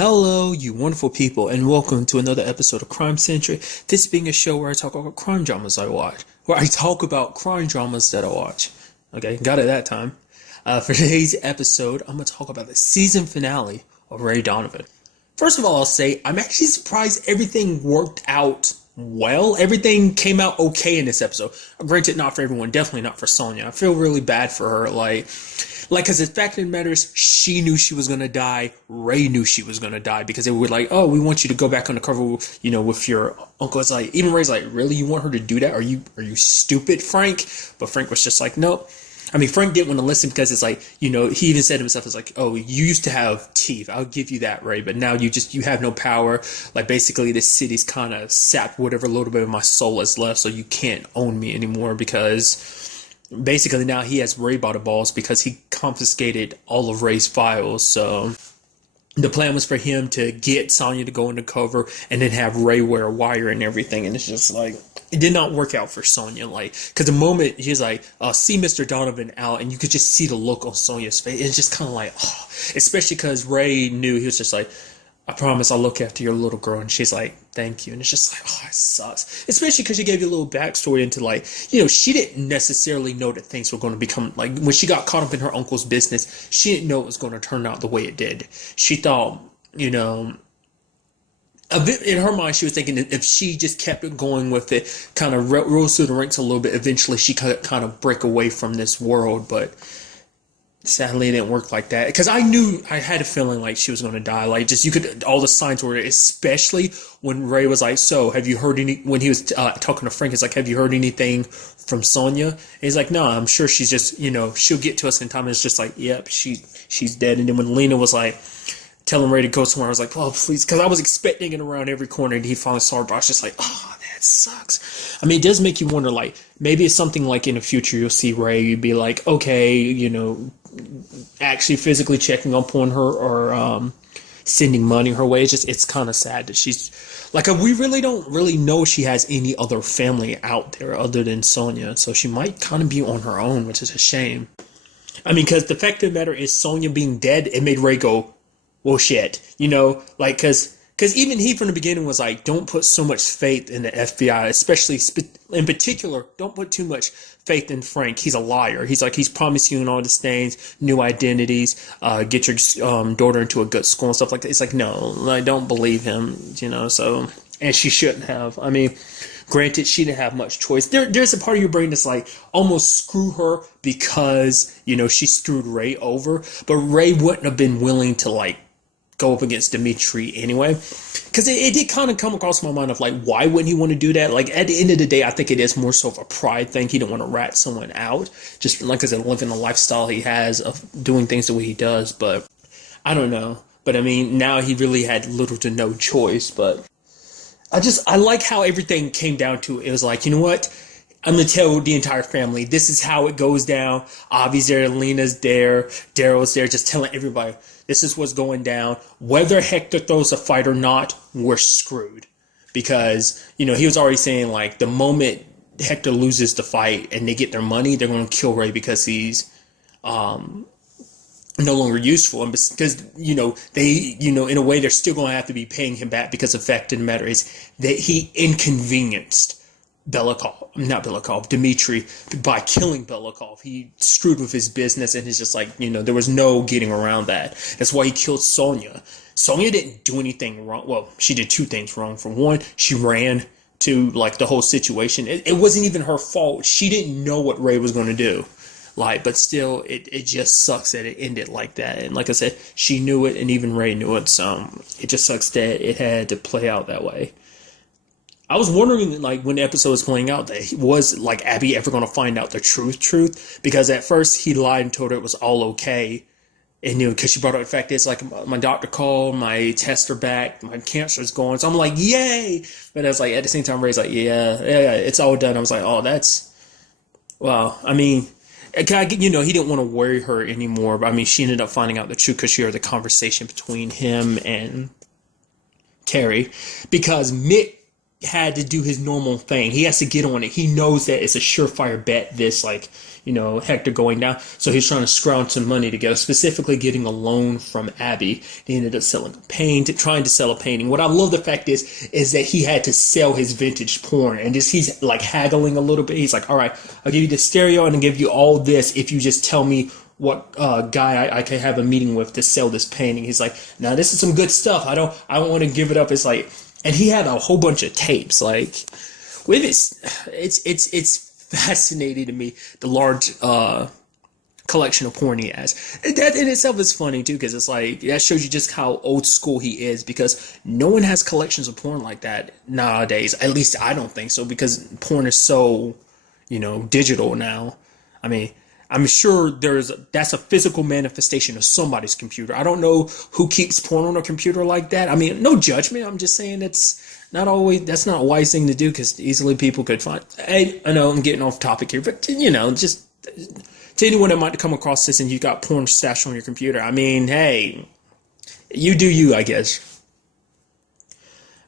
Hello, you wonderful people, and welcome to another episode of Crime Centric. This being a show where I talk about crime dramas I watch. Where I talk about crime dramas that I watch. Okay, got it that time. For today's episode, I'm going to talk about the season finale of Ray Donovan. First of all, I'll say I'm actually surprised everything worked out well. Everything came out okay in this episode. Granted, not for everyone. Definitely not for Sonya. I feel really bad for her. Because the fact of the matter is, she knew she was going to die. Ray knew she was going to die because they were like, oh, we want you to go back undercover, with your uncle. It's like, even Ray's like, really? You want her to do that? Are you stupid, Frank? But Frank was just like, nope. I mean, Frank didn't want to listen because it's like, he even said to himself, it's like, oh, you used to have teeth. I'll give you that, Ray. But now you have no power. Like, basically, this city's kind of sapped whatever little bit of my soul is left. So you can't own me anymore because basically now he has Ray by the balls because he confiscated all of Ray's files. So the plan was for him to get Sonya to go undercover and then have Ray wear a wire and everything. And it's just like, it did not work out for Sonya. Because the moment he's like, see Mr. Donovan out, and you could just see the look on Sonya's face. It's just kind of like, oh, especially because Ray knew, he was just like, I promise I'll look after your little girl. And she's like, thank you. And it's just like, oh, it sucks. Especially because she gave you a little backstory into she didn't necessarily know that things were going to become, when she got caught up in her uncle's business, she didn't know it was going to turn out the way it did. She thought, a bit in her mind, she was thinking that if she just kept going with it, kind of rose through the ranks a little bit, eventually she could kind of break away from this world. But sadly, it didn't work like that. Because I had a feeling like she was going to die. All the signs were, especially when Ray was like, so have you heard when he was talking to Frank, it's like, have you heard anything from Sonya? And he's like, no, I'm sure she's just, she'll get to us in time. And it's just like, yep, she's dead. And then when Lena was like, telling Ray to go somewhere, I was like, oh, please, because I was expecting it around every corner, and he finally saw her, but I was just like, oh, that sucks. I mean, it does make you wonder, maybe it's something like in the future you'll see Ray, you'd be like, okay, actually physically checking up on her or sending money her way. It's kind of sad that she's, we really don't really know she has any other family out there other than Sonya, so she might kind of be on her own, which is a shame. I mean, because the fact of the matter is, Sonya being dead, it made Ray go, well, shit, because even he from the beginning was like, don't put so much faith in the FBI, especially in particular, don't put too much faith in Frank. He's a liar. He's like, he's promising you all these things, new identities, get your daughter into a good school and stuff like that. It's like, no, I don't believe him, so, and she shouldn't have. I mean, granted, she didn't have much choice. There's a part of your brain that's like, almost screw her because, she screwed Ray over, but Ray wouldn't have been willing to, go up against Dimitri anyway, because it did kind of come across my mind of why wouldn't he want to do that? At the end of the day, I think it is more so of a pride thing. He don't want to rat someone out, just because of living the lifestyle he has of doing things the way he does. But I don't know. But I mean, now he really had little to no choice. But I like how everything came down to it. It was like, you know what? I'm going to tell the entire family, this is how it goes down. Avi's there, Lena's there, Daryl's there, just telling everybody, this is what's going down. Whether Hector throws a fight or not, we're screwed. Because, he was already saying, the moment Hector loses the fight and they get their money, they're going to kill Ray because he's no longer useful. And because, they, in a way, they're still going to have to be paying him back because the fact of the matter is that he inconvenienced Dimitri, by killing Belikov. He screwed with his business, and it's just there was no getting around that. That's why he killed Sonya. Sonya didn't do anything wrong. Well, she did two things wrong. For one, she ran to, the whole situation. It wasn't even her fault. She didn't know what Ray was going to do. But still, it just sucks that it ended like that. And like I said, she knew it, and even Ray knew it, so it just sucks that it had to play out that way. I was wondering, when the episode was playing out, that was, Abby ever going to find out the truth? Because at first, he lied and told her it was all okay. And, because she brought up the fact it's my doctor called, my tests are back, my cancer's gone. So I'm like, yay! But I was at the same time, Ray's like, yeah, it's all done. I was like, oh, that's, wow. I mean, he didn't want to worry her anymore. But, I mean, she ended up finding out the truth because she heard the conversation between him and Terry. Because Mick had to do his normal thing. He has to get on it. He knows that it's a surefire bet, this, like, Hector going down. So he's trying to scrounge some money together, specifically getting a loan from Abby. He ended up selling a painting, trying to sell a painting. What I love the fact is that he had to sell his vintage porn, and just he's like haggling a little bit. He's like, all right, I'll give you the stereo and I'll give you all this if you just tell me what guy I can have a meeting with to sell this painting. He's like, now this is some good stuff. I don't want to give it up. It's like, and he had a whole bunch of tapes. Like, with it's fascinating to me, the large collection of porn he has. That in itself is funny too, because it's like, that shows you just how old school he is, because no one has collections of porn like that nowadays. At least I don't think so, because porn is so, digital now. I mean, I'm sure that's a physical manifestation of somebody's computer. I don't know who keeps porn on a computer like that. I mean, no judgment. I'm just saying that's not a wise thing to do, because easily people could find. Hey, I know I'm getting off topic here, but just to anyone that might come across this and you got porn stashed on your computer, I mean, hey, you do you, I guess.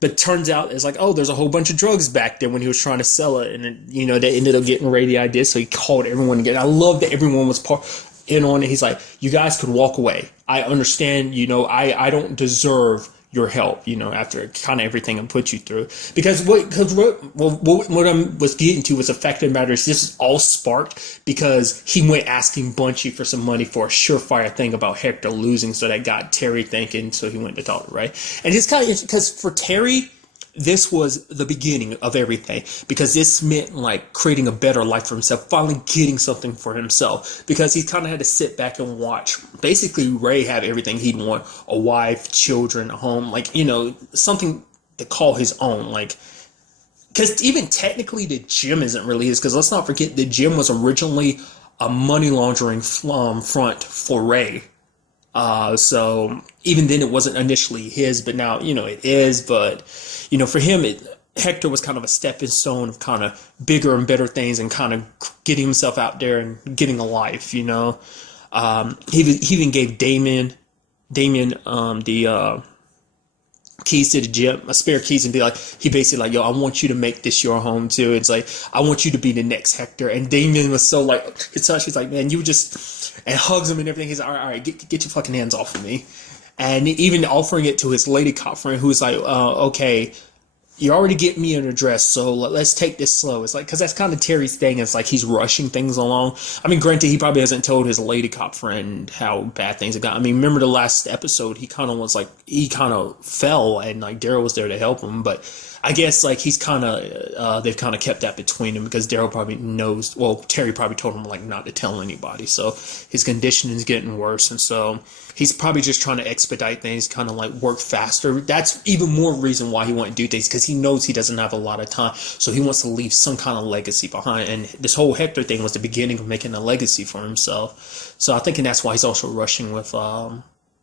But turns out it's like, oh, there's a whole bunch of drugs back there when he was trying to sell it. And, they ended up getting Ray the idea. So he called everyone again. I love that everyone was in on it. He's like, you guys could walk away. I understand, I don't deserve your help, after kind of everything I put you through. Because what I was getting to was the fact of the matter is, this is all sparked because he went asking Bunchy for some money for a surefire thing about Hector losing, so that got Terry thinking, so he went to talk to Ray. And it's kind of, because for Terry, this was the beginning of everything, because this meant like creating a better life for himself, finally getting something for himself, because he kind of had to sit back and watch basically Ray have everything he'd want: a wife, children, a home, like, something to call his own. Like, because even technically the gym isn't really his, because let's not forget the gym was originally a money laundering front for Ray. So even then it wasn't initially his, but now, it is. But, for him, Hector was kind of a stepping stone of kind of bigger and better things, and kind of getting himself out there and getting a life, He even gave Damien, the, keys to the gym, a spare keys, and be like, he basically like, yo, I want you to make this your home too. It's like, I want you to be the next Hector. And Damien was so like, it's such, he's like, man, you just, and hugs him and everything. He's like, all right, get your fucking hands off of me. And even offering it to his lady cop friend, who's like, okay, you already get me an address, so let's take this slow. It's like, because that's kind of Terry's thing. It's like he's rushing things along. I mean, granted, he probably hasn't told his lady cop friend how bad things have got. I mean, remember the last episode, he kind of fell, and like Daryl was there to help him. But I guess like they've kind of kept that between them, because Daryl probably knows, well, Terry probably told him like not to tell anybody. So his condition is getting worse, and so he's probably just trying to expedite things, kind of like work faster. That's even more reason why he wants to do things, because he knows he doesn't have a lot of time. So he wants to leave some kind of legacy behind. And this whole Hector thing was the beginning of making a legacy for himself. So I think that's why he's also rushing with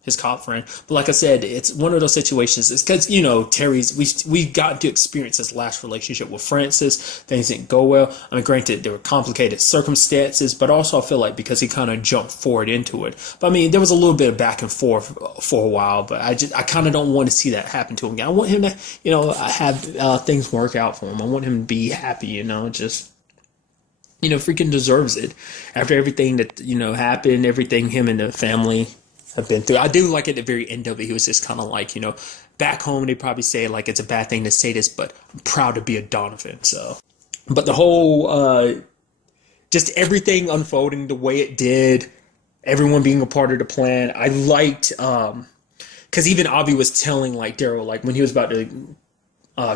his cop friend. But like I said, it's one of those situations. It's because, Terry's, we've gotten to experience his last relationship with Francis. Things didn't go well. I mean, granted, there were complicated circumstances, but also I feel like because he kind of jumped forward into it. But I mean, there was a little bit of back and forth for a while, but I kind of don't want to see that happen to him again. I want him to, have things work out for him. I want him to be happy, just, freaking deserves it. After everything that, happened, everything him and the family have been through. I do like at the very end of it, he was just kind of like, back home they probably say like it's a bad thing to say this, but I'm proud to be a Donovan. So, but the whole, just everything unfolding the way it did, everyone being a part of the plan. I liked, because even Avi was telling like Daryl, like when he was about to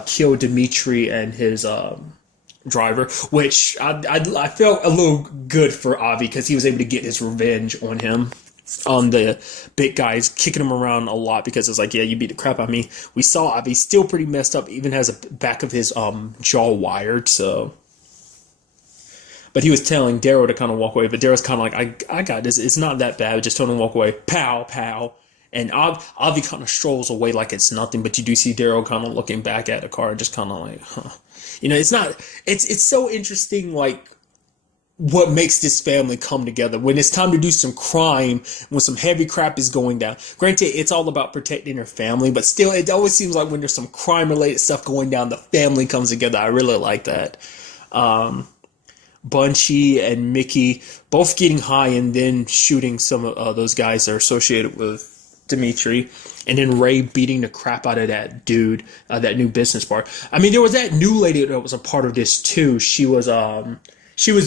kill Dimitri and his driver, which I felt a little good for Avi, because he was able to get his revenge on him. On the big guys, kicking him around a lot, because it's like, yeah, you beat the crap out of me. We saw Avi still pretty messed up, even has a back of his jaw wired. So, but he was telling Daryl to kind of walk away, but Daryl's kind of like, I got this. It's not that bad. Just told him to walk away. Pow, pow. And Avi kind of strolls away like it's nothing, but you do see Daryl kind of looking back at the car, just kind of like, huh. It's not. It's so interesting, like. what makes this family come together. When it's time to do some crime, when some heavy crap is going down. Granted, it's all about protecting their family, but still, it always seems like when there's some crime-related stuff going down, the family comes together. I really like that. Bunchy and Mickey both getting high and then shooting some of those guys that are associated with Dimitri, and then Ray beating the crap out of that dude, that new business partner. I mean, there was that new lady that was a part of this too. She was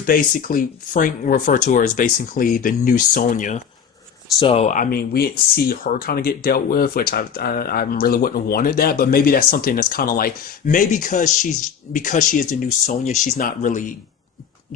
basically, Frank referred to her as basically the new Sonya. So, I mean, we didn't see her kind of get dealt with, which I really wouldn't have wanted that. But maybe that's something that's kind of like, maybe because she is the new Sonya, she's not really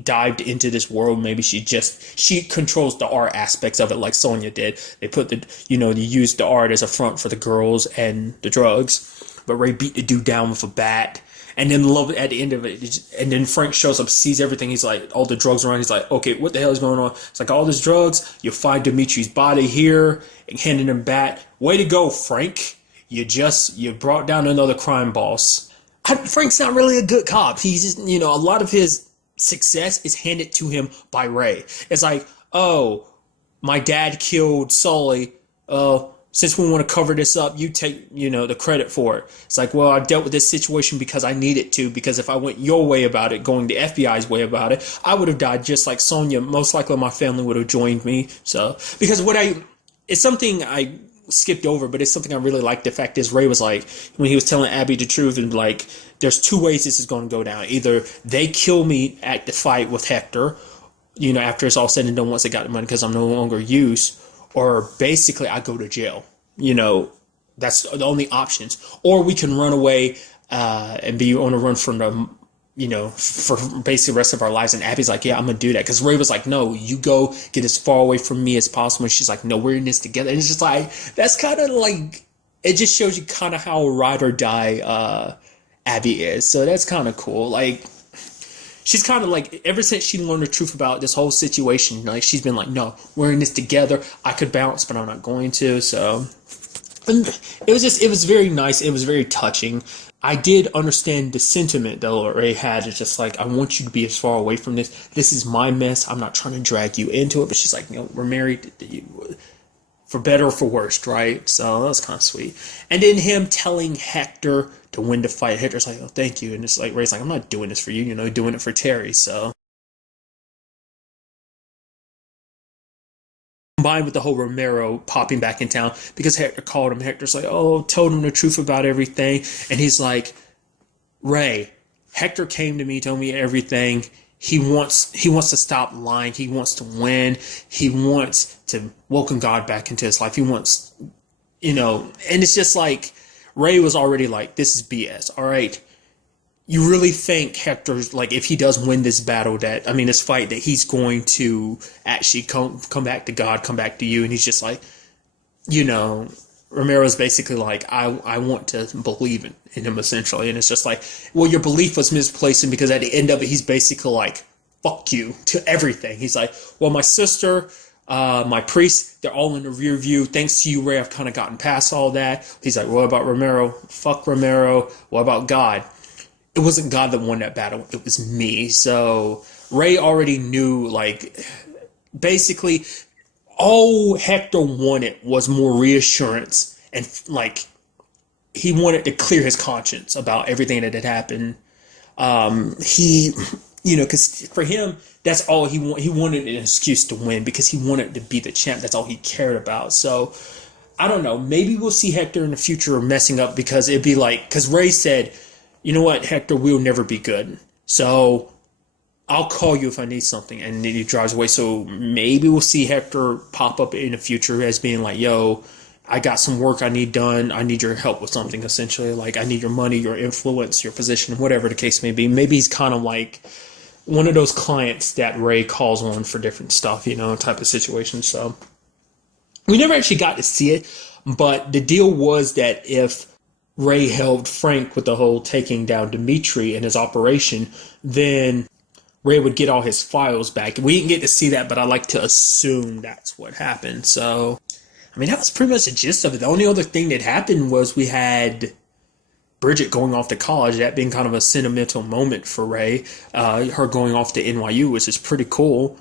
dived into this world. Maybe she controls the art aspects of it like Sonya did. They put they used the art as a front for the girls and the drugs. But Ray beat the dude down with a bat. And then at the end of it, and then Frank shows up, sees everything. He's like, all the drugs around. He's like, okay, what the hell is going on? It's like, all these drugs. You find Dimitri's body here and handing him back. Way to go, Frank. You brought down another crime boss. Frank's not really a good cop. He's just, a lot of his success is handed to him by Ray. It's like, oh, my dad killed Sully. Since we want to cover this up, you take, the credit for it. It's like, well, I dealt with this situation because I needed to, because if I went your way about it, going the FBI's way about it, I would have died just like Sonya. Most likely my family would have joined me. So, because it's something I skipped over, but it's something I really like. The fact is, Ray was like, when he was telling Abby the truth, and like, there's two ways this is going to go down. Either they kill me at the fight with Hector, after it's all said and done, once they got the money, because I'm no longer used, or basically I go to jail. That's the only options. Or we can run away and be on a run from the, for basically the rest of our lives. And Abby's like, yeah, I'm going to do that. Because Ray was like, no, you go get as far away from me as possible. And she's like, no, we're in this together. And it's just like, that's kind of like, it just shows you kind of how ride or die Abby is. So that's kind of cool. Like, she's kind of like, ever since she learned the truth about this whole situation, like, she's been like, no, we're in this together. I could bounce, but I'm not going to. So, and it was very nice. It was very touching. I did understand the sentiment that Ray had. It's just like, I want you to be as far away from this. This is my mess. I'm not trying to drag you into it. But she's like, we're married. For better or for worse, right? So that was kind of sweet. And then him telling Hector to win the fight. Hector's like, oh, thank you. And it's like, Ray's like, I'm not doing this for you, doing it for Terry. So combined with the whole Romero popping back in town because Hector called him. Hector's like, oh, told him the truth about everything. And he's like, Ray, Hector came to me, told me everything. He wants to stop lying. He wants to win. He wants to welcome God back into his life. He wants, and it's just like, Ray was already like, this is BS. All right. You really think Hector's like, if he does win this battle, this fight, that he's going to actually come back to God, come back to you. And he's just like, Romero's basically like, I want to believe in him, essentially. And it's just like, well, your belief was misplaced. And because at the end of it, he's basically like, fuck you to everything. He's like, well, my sister, my priest, they're all in the rear view. Thanks to you, Ray, I've kind of gotten past all that. He's like, what about Romero? Fuck Romero. What about God? It wasn't God that won that battle. It was me. So Ray already knew, like, basically, all Hector wanted was more reassurance, and like, he wanted to clear his conscience about everything that had happened. Because for him, that's all he wanted. He wanted an excuse to win because he wanted to be the champ. That's all he cared about. So I don't know. Maybe we'll see Hector in the future messing up, because it'd be like, because Ray said, you know what, Hector, we'll never be good. So I'll call you if I need something. And then he drives away. So maybe we'll see Hector pop up in the future as being like, yo, I got some work I need done. I need your help with something, essentially. Like, I need your money, your influence, your position, whatever the case may be. Maybe he's kind of like one of those clients that Ray calls on for different stuff, type of situation. So we never actually got to see it. But the deal was that if Ray helped Frank with the whole taking down Dimitri and his operation, then Ray would get all his files back. We didn't get to see that, but I like to assume that's what happened. So, that was pretty much the gist of it. The only other thing that happened was we had Bridget going off to college, that being kind of a sentimental moment for Ray. Her going off to NYU, which is pretty cool.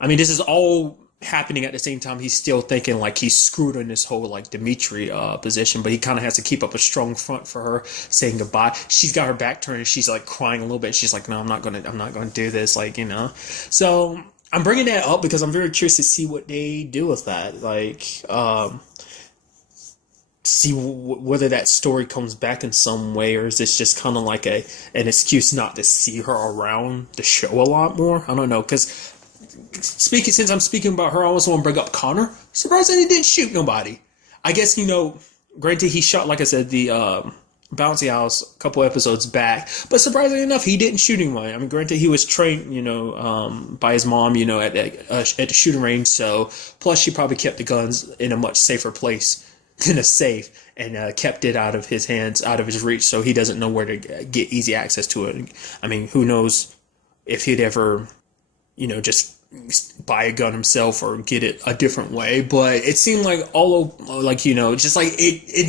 I mean, this is all happening at the same time. He's still thinking like he's screwed in this whole like Dimitri position, but he kind of has to keep up a strong front for her, saying goodbye. She's got her back turned and she's like crying a little bit. She's like, no, I'm not gonna do this, like, you know. So I'm bringing that up because I'm very curious to see what they do with that, like see whether that story comes back in some way, or is this just kind of like an excuse not to see her around the show a lot more. I don't know, because since I'm speaking about her, I also want to bring up Connor. Surprised that he didn't shoot nobody. I guess, you know, granted he shot, like I said, the bouncy house a couple episodes back, but surprisingly enough, he didn't shoot anyone. I mean, granted he was trained, you know, by his mom, you know, at the shooting range. So plus she probably kept the guns in a much safer place than a safe, and kept it out of his hands, out of his reach, so he doesn't know where to get easy access to it. I mean, who knows if he'd ever, you know, just buy a gun himself or get it a different way. But it seemed like like, you know, just like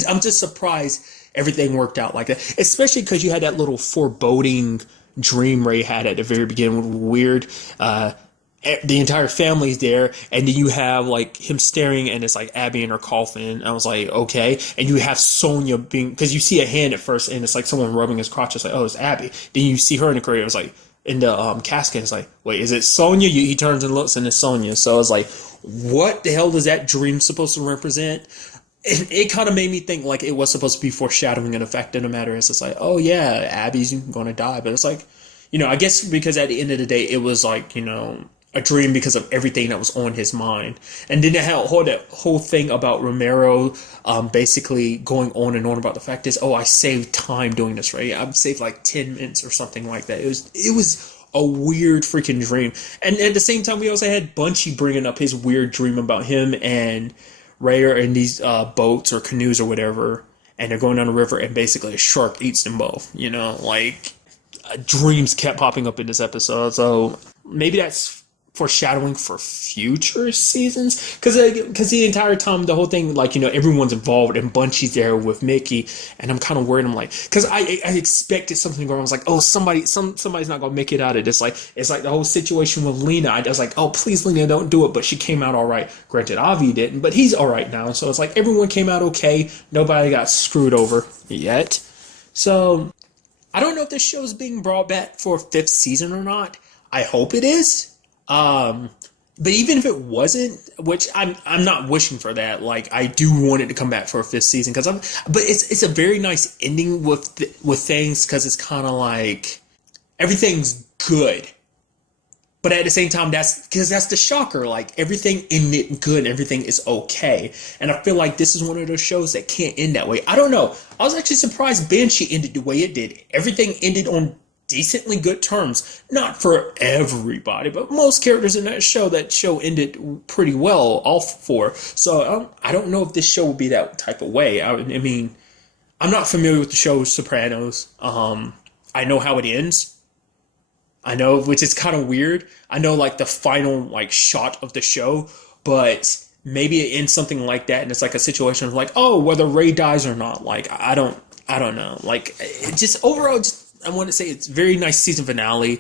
I'm just surprised everything worked out like that, especially because you had that little foreboding dream Ray had at the very beginning. Weird, the entire family's there, and then you have like him staring, and it's like Abby in her coffin. I was like, okay. And you have Sonya being, because you see a hand at first and it's like someone rubbing his crotch. It's like, oh, it's Abby. Then you see her in the career. It was like in the casket. It's like, wait, is it Sonya? He turns and looks, and it's Sonya. So I was like, what the hell is that dream supposed to represent? And it kind of made me think like it was supposed to be foreshadowing an effect in the matter. It's just like, oh yeah, Abby's going to die. But it's like, you know, I guess because at the end of the day, it was like, you know, a dream because of everything that was on his mind. And then that whole thing about Romero basically going on and on about the fact is, oh, I saved time doing this, right? I've saved like 10 minutes or something like that. It was a weird freaking dream. And at the same time, we also had Bunchy bringing up his weird dream about him and Ray are in these boats or canoes or whatever, and they're going down the river, and basically a shark eats them both. You know, like dreams kept popping up in this episode. So maybe that's foreshadowing for future seasons, because the entire time the whole thing, like, you know, everyone's involved and Bunchy's there with Mickey, and I'm kind of worried. I'm like, because I expected something going on. I was like, oh, somebody's not gonna make it out of this. Like, it's like the whole situation with Lena. I was like, oh, please, Lena, don't do it. But she came out all right. Granted, Avi didn't, but he's all right now. So it's like everyone came out okay. Nobody got screwed over yet. So I don't know if this show is being brought back for a 5th season or not. I hope it is. But even if it wasn't, which I'm not wishing for that, like I do want it to come back for a 5th season, but it's a very nice ending with things, because it's kind of like everything's good, but at the same time that's the shocker, like everything ended good, everything is okay, and I feel like this is one of those shows that can't end that way. I don't know. I was actually surprised Banshee ended the way it did. Everything ended on decently good terms. Not for everybody, but most characters in that show ended pretty well, all 4. So I don't know if this show will be that type of way. I mean, I'm not familiar with the show Sopranos. I know how it ends. I know, which is kind of weird. I know like the final like shot of the show, but maybe it ends something like that, and it's like a situation of like, oh, whether Ray dies or not. Like I don't know. Like it just overall, I want to say it's a very nice season finale.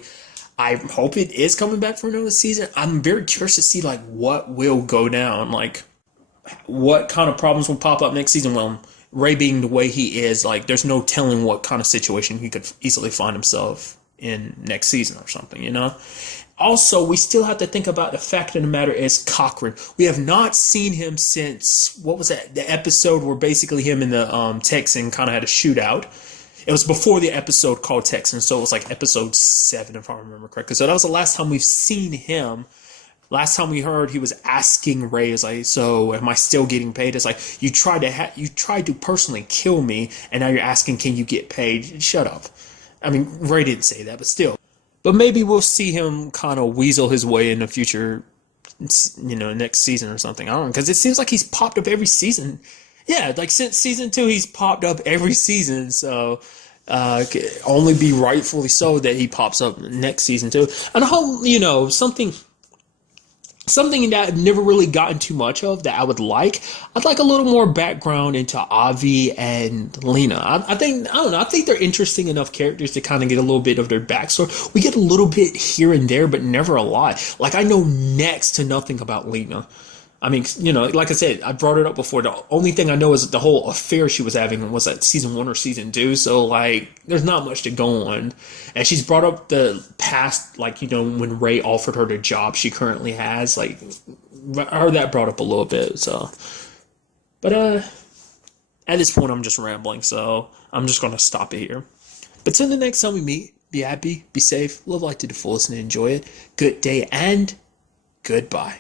I hope it is coming back for another season. I'm very curious to see like what will go down, like what kind of problems will pop up next season. Well, Ray being the way he is, like there's no telling what kind of situation he could easily find himself in next season or something, you know? Also, we still have to think about the fact of the matter is Cochran. We have not seen him since, what was that? The episode where basically him and the Texan kind of had a shootout. It was before the episode called Texan, so it was like episode 7, if I remember correctly. So that was the last time we've seen him. Last time we heard, he was asking Ray, is like, so am I still getting paid? It's like, you tried to personally kill me, and now you're asking, can you get paid? Shut up. I mean, Ray didn't say that, but still. But maybe we'll see him kind of weasel his way in the future, you know, next season or something. I don't know, because it seems like he's popped up every season. Yeah, like since season 2, he's popped up every season, so only be rightfully so that he pops up next season too. And I hope, you know, something something that I've never really gotten too much of that I would like. I'd like a little more background into Avi and Lena. I think, I don't know, I think they're interesting enough characters to kind of get a little bit of their backstory. We get a little bit here and there, but never a lot. Like, I know next to nothing about Lena. I mean, you know, like I said, I brought it up before. The only thing I know is the whole affair she was having was at season 1 or season 2. So, like, there's not much to go on. And she's brought up the past, like, you know, when Ray offered her the job she currently has. Like, I heard that brought up a little bit. So, but at this point, I'm just rambling. So I'm just gonna stop it here. But till the next time we meet, be happy, be safe, live life to the fullest, and enjoy it. Good day and goodbye.